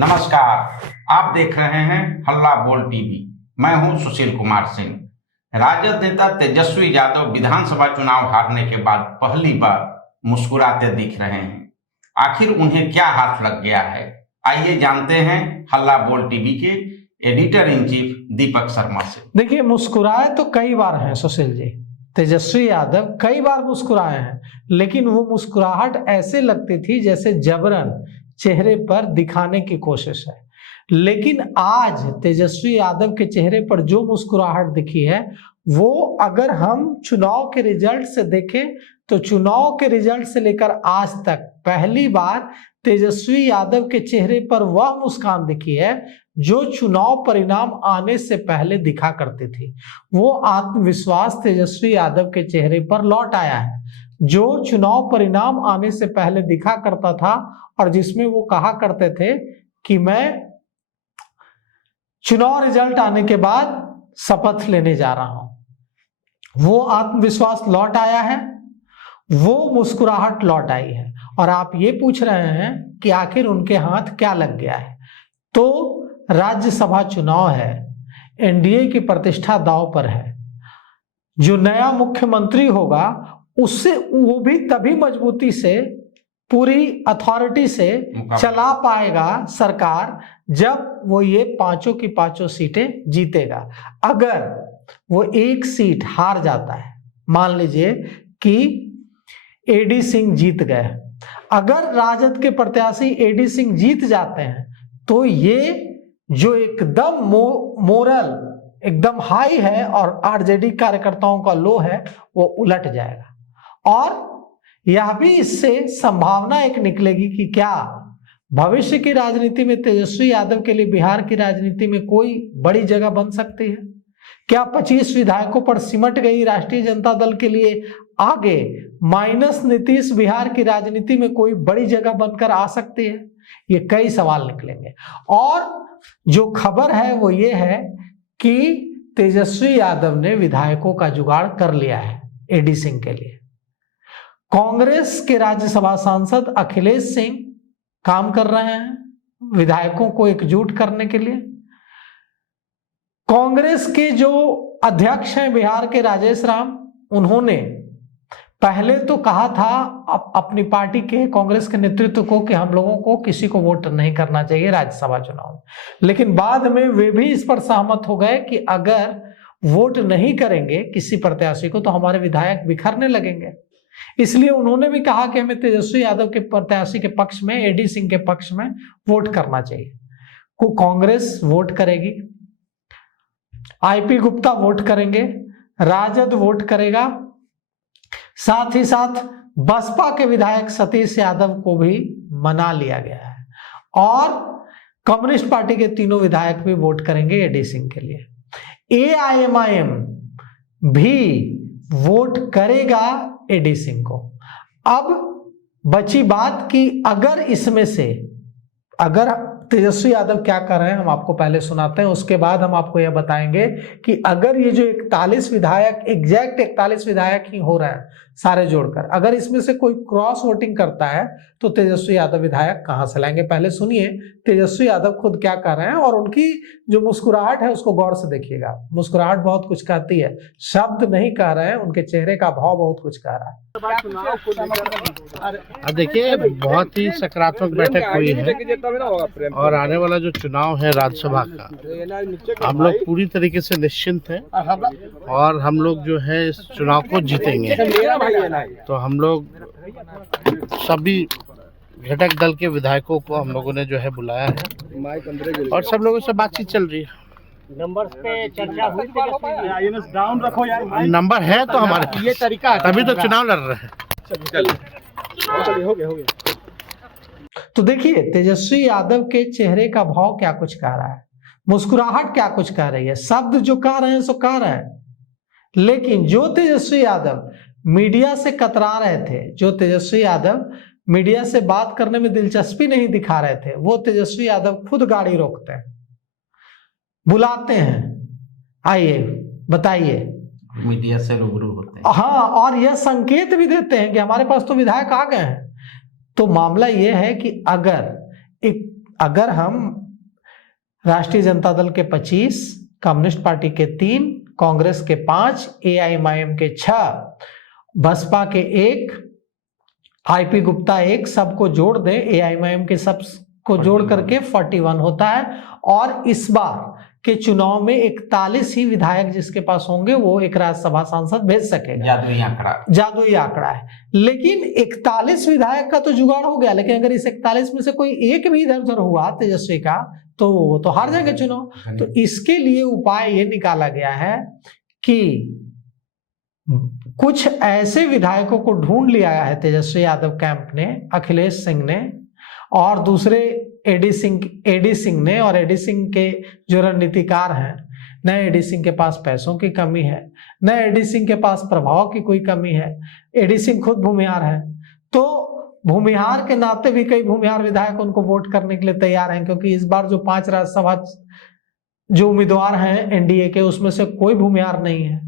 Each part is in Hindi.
नमस्कार, आप देख रहे हैं हल्ला बोल टीवी। मैं हूं सुशील कुमार सिंह। राजद नेता तेजस्वी यादव विधानसभा चुनाव हारने के बाद पहली बार मुस्कुराते दिख रहे हैं। आखिर उन्हें क्या हाथ लग गया है, आइए जानते हैं हल्ला बोल टीवी के editor in chief Deepak Sharma से। देखिए, मुस्कुराए तो कई बार हैं सुशील जी। तेजस्वी यादव कई बार मुस्कुराए हैं, लेकिन वो मुस्कुराहट ऐसे लगती थी जैसे जबरन चेहरे पर दिखाने की कोशिश है। लेकिन आज तेजस्वी यादव के चेहरे पर जो मुस्कुराहट दिखी है, वो अगर हम चुनाव के रिजल्ट से देखें तो चुनाव के रिजल्ट से लेकर आज तक पहली बार तेजस्वी यादव के चेहरे पर वह मुस्कान दिखी है जो चुनाव परिणाम आने से पहले दिखा करती थी। वो आत्मविश्वास तेजस्वी यादव के चेहरे पर लौट आया है जो चुनाव परिणाम आने से पहले दिखा करता था, और जिसमें वो कहा करते थे कि मैं चुनाव रिजल्ट आने के बाद शपथ लेने जा रहा हूं। वो आत्मविश्वास लौट आया है, वो मुस्कुराहट लौट आई है। और आप ये पूछ रहे हैं कि आखिर उनके हाथ क्या लग गया है, तो राज्यसभा चुनाव है, एनडीए की प्रतिष्ठा दांव पर है। जो नया मुख्यमंत्री होगा उससे वो भी तभी मजबूती से, पूरी अथॉरिटी से चला पाएगा सरकार जब वो ये पांचों की पांचों सीटें जीतेगा। अगर वो एक सीट हार जाता है, मान लीजिए कि एडी सिंह जीत गए, अगर राजद के प्रत्याशी एडी सिंह जीत जाते हैं तो ये जो एकदम मोरल एकदम हाई है और आरजेडी कार्यकर्ताओं का लो है, वो उलट जाएगा। और यह भी इससे संभावना एक निकलेगी कि क्या भविष्य की राजनीति में तेजस्वी यादव के लिए बिहार की राजनीति में कोई बड़ी जगह बन सकती है। क्या 25 विधायकों पर सिमट गई राष्ट्रीय जनता दल के लिए आगे माइनस नीतीश बिहार की राजनीति में कोई बड़ी जगह बनकर आ सकती है। ये कई सवाल निकलेंगे। और जो खबर है वो ये है कि तेजस्वी यादव ने विधायकों का जुगाड़ कर लिया है एडी सिंह के लिए। कांग्रेस के राज्यसभा सांसद अखिलेश सिंह काम कर रहे हैं विधायकों को एकजुट करने के लिए। कांग्रेस के जो अध्यक्ष हैं बिहार के राजेश राम, उन्होंने पहले तो कहा था अपनी पार्टी के कांग्रेस के नेतृत्व को कि हम लोगों को किसी को वोट नहीं करना चाहिए राज्यसभा चुनाव में, लेकिन बाद में वे भी इस पर सहमत हो गए कि अगर वोट नहीं करेंगे किसी प्रत्याशी को तो हमारे विधायक बिखरने लगेंगे। इसलिए उन्होंने भी कहा कि हमें तेजस्वी यादव के प्रत्याशी के पक्ष में, एडी सिंह के पक्ष में वोट करना चाहिए। कांग्रेस वोट करेगी, आईपी गुप्ता वोट करेंगे, राजद वोट करेगा, साथ ही साथ बसपा के विधायक सतीश यादव को भी मना लिया गया है, और कम्युनिस्ट पार्टी के तीनों विधायक भी वोट करेंगे एडी सिंह के लिए। एआईएमआईएम भी वोट करेगा एडी सिंह को। अब बची बात कि अगर इसमें से, अगर तेजस्वी यादव क्या कर रहे हैं हम आपको पहले सुनाते हैं, उसके बाद हम आपको यह बताएंगे कि अगर ये जो 41 विधायक, एग्जैक्ट 41 विधायक ही हो रहे हैं सारे जोड़कर, अगर इसमें से कोई क्रॉस वोटिंग करता है तो तेजस्वी यादव विधायक कहां से लाएंगे। पहले सुनिए तेजस्वी यादव खुद क्या कर रहे हैं, और उनकी जो मुस्कुराहट है उसको गौर से देखिएगा। मुस्कुराहट बहुत कुछ कहती है, शब्द नहीं कह रहे हैं, उनके चेहरे का भाव बहुत कुछ कह रहा है। देखिए, बहुत ही सकारात्मक बैठक हुई है और आने वाला जो चुनाव है राज्यसभा का, हम लोग पूरी तरीके से निश्चिंत हैं और हम लोग जो है इस चुनाव को जीतेंगे। तो हम लोग सभी घटक दल के विधायकों को हम लोगों ने जो है बुलाया है और सब लोगों से बातचीत चल रही है। नंबर पे चर्चा हुई, डाउन रखो यार, नंबर है तो हमारे ये तरीका, तभी तो चुनाव लड़ रहे हैं। हो गया। तो देखिए तेजस्वी यादव के चेहरे का भाव क्या कुछ कह रहा है, मुस्कुराहट क्या कुछ कह रही है, शब्द जो कह रहे हैं सो कह रहे हैं। लेकिन जो तेजस्वी यादव मीडिया से कतरा रहे थे, जो तेजस्वी यादव मीडिया से बात करने में दिलचस्पी नहीं दिखा रहे थे, वो तेजस्वी यादव खुद गाड़ी रोकते हैं, बुलाते हैं, आइए बताइए, मीडिया से रूबरू होते हैं। हाँ, और यह संकेत भी देते हैं कि हमारे पास तो विधायक आ गए हैं। तो मामला यह है कि अगर एक अगर हम राष्ट्रीय जनता दल के 25, कम्युनिस्ट पार्टी के 3, कांग्रेस के 5, एआईएमआईएम के 6, बसपा के 1, आईपी गुप्ता 1, सबको जोड़ दें, एआईएमआईएम के सब को जोड़ करके 41 होता है। और इस बार के चुनाव में 41 ही विधायक जिसके पास होंगे वो एक राज्यसभा सांसद भेज सकेगा। जादुई आंकड़ा है। लेकिन 41 विधायक का तो जुगाड़ हो गया, लेकिन अगर इस 41 में से कोई एक भी इधर उधर हुआ तेजस्वी का तो वो तो हार जाएगा चुनाव। तो इसके लिए उपाय ये निकाला गया है कि कुछ ऐसे विधायकों को ढूंढ लिया है तेजस्वी यादव कैंप ने, अखिलेश सिंह ने और दूसरे एडी सिंह ने, और एडी सिंह के जो रणनीतिकार हैं, न एडी सिंह के पास पैसों की कमी है, न एडी सिंह के पास प्रभाव की कोई कमी है। एडी सिंह खुद भूमिहार है, तो भूमिहार के नाते भी कई भूमिहार विधायक उनको वोट करने के लिए तैयार हैं, क्योंकि इस बार जो 5 राज्यसभा जो उम्मीदवार हैं एनडीए के, उसमें से कोई भूमिहार नहीं है।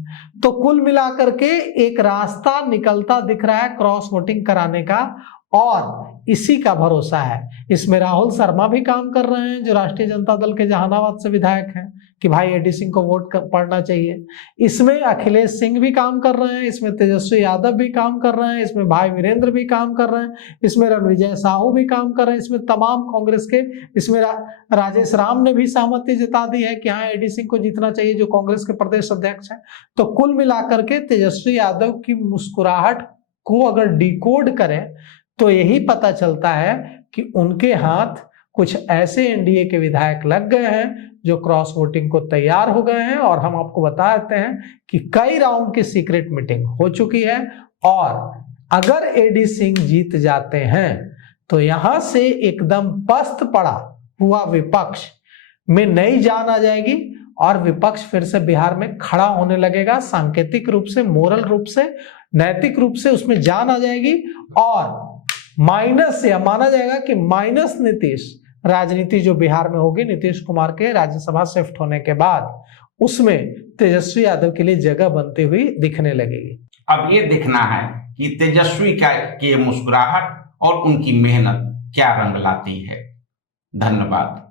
तो कुल मिलाकर के एक रास्ता निकलता दिख रहा है क्रॉस वोटिंग कराने का, और इसी का भरोसा है। इसमें राहुल शर्मा भी काम कर रहे हैं जो राष्ट्रीय जनता दल के जहानाबाद से विधायक हैं कि भाई एडी सिंह को वोट पड़ना चाहिए। इसमें अखिलेश सिंह भी काम कर रहे हैं, इसमें तेजस्वी यादव भी काम कर रहे हैं, इसमें भाई वीरेंद्र भी काम कर रहे हैं, इसमें रणविजय साहू भी काम कर रहे हैं, इसमें तमाम कांग्रेस के, इसमें राजेश राम ने भी सहमति जता दी है कि हाँ एडी सिंह को जीतना चाहिए जो कांग्रेस के प्रदेश अध्यक्ष हैं। तो कुल मिलाकर के तेजस्वी यादव की मुस्कुराहट को अगर डिकोड करें तो यही पता चलता है कि उनके हाथ कुछ ऐसे एनडीए के विधायक लग गए हैं जो क्रॉस वोटिंग को तैयार हो गए हैं। और हम आपको बता देते हैं कि कई राउंड की सीक्रेट मीटिंग हो चुकी है, और अगर एडी सिंह जीत जाते हैं तो यहां से एकदम पस्त पड़ा हुआ विपक्ष में नई जान आ जाएगी, और विपक्ष फिर से बिहार में खड़ा होने लगेगा। सांकेतिक रूप से, मोरल रूप से, नैतिक रूप से उसमें जान आ जाएगी, और माइनस या माना जाएगा कि माइनस नीतीश राजनीति जो बिहार में होगी नीतीश कुमार के राज्यसभा शिफ्ट होने के बाद, उसमें तेजस्वी यादव के लिए जगह बनती हुई दिखने लगेगी। अब ये देखना है कि तेजस्वी की मुस्कुराहट और उनकी मेहनत क्या रंग लाती है। धन्यवाद।